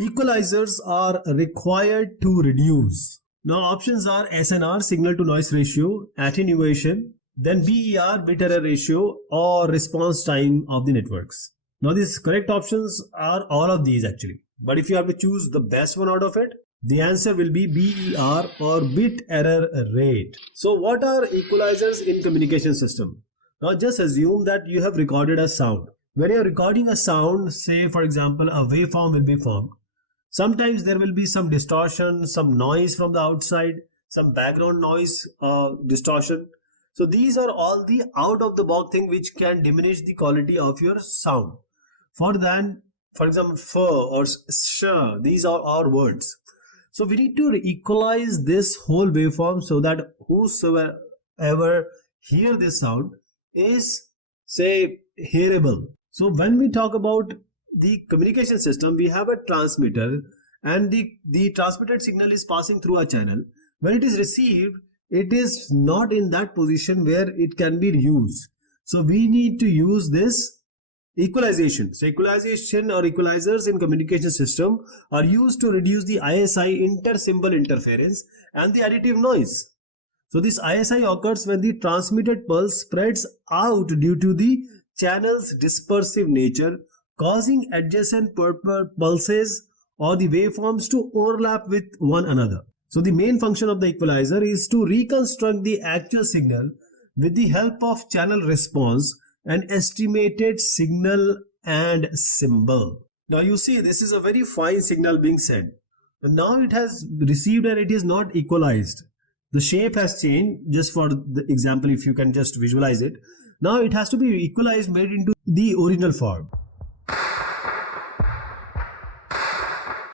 Equalizers are required to reduce. Now options are SNR, signal to noise ratio, attenuation, then BER, bit error ratio, or response time of the networks. Now these correct options are all of these actually. But if you have to choose the best one out of it, the answer will be BER or bit error rate. So what are equalizers in communication system? Now just assume that you have recorded a sound. When you are recording a sound, say for example a waveform will be formed. Sometimes there will be some distortion, some noise from the outside, some background noise, distortion. So these are all the out of the box thing which can diminish the quality of your sound. For example, f or sh, these are our words. So we need to equalize this whole waveform so that whosoever hear this sound is, say, hearable. So when we talk about the communication system, we have a transmitter and the transmitted signal is passing through a channel. When it is received, it is not in that position where it can be used. So we need to use this equalization. So equalization or equalizers in communication system are used to reduce the ISI, inter-symbol interference, and the additive noise. So this ISI occurs when the transmitted pulse spreads out due to the channel's dispersive nature, causing adjacent pulses or the waveforms to overlap with one another. So the main function of the equalizer is to reconstruct the actual signal with the help of channel response and estimated signal and symbol. Now you see this is a very fine signal being sent. And now it has received and it is not equalized. The shape has changed. Just for the example, if you can just visualize it. Now it has to be equalized, made into the original form.